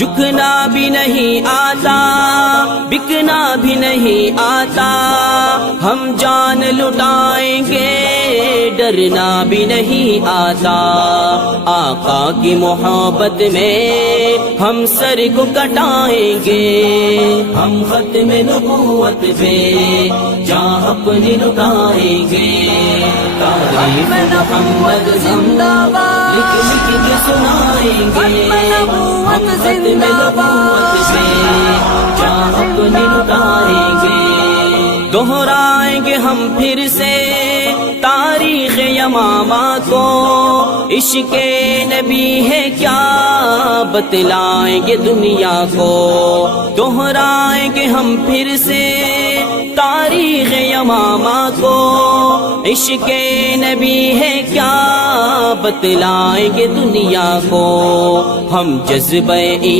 جھکنا بھی نہیں آتا، بکنا بھی نہیں آتا، ہم جان لٹائیں گے، ڈرنا بھی نہیں آتا، آقا کی محبت میں ہم سر کو کٹائیں گے، ہم ختم نبوت پہ جان اپنی لٹائیں گے، تعریف محمد زندہ باد لکھ لکھ کے سنائیں گے، ہم ختم نبوت پہ جان اپنی لٹائیں گے، دہرائیں گے ہم پھر سے تاریخ یمامہ کو، عشق نبی ہے کیا بتلائیں گے دنیا کو، دہرائیں گے ہم پھر سے تاریخ یمامہ کو، عشق نبی ہے کیا بتلائیں گے دنیا کو، ہم جذبہ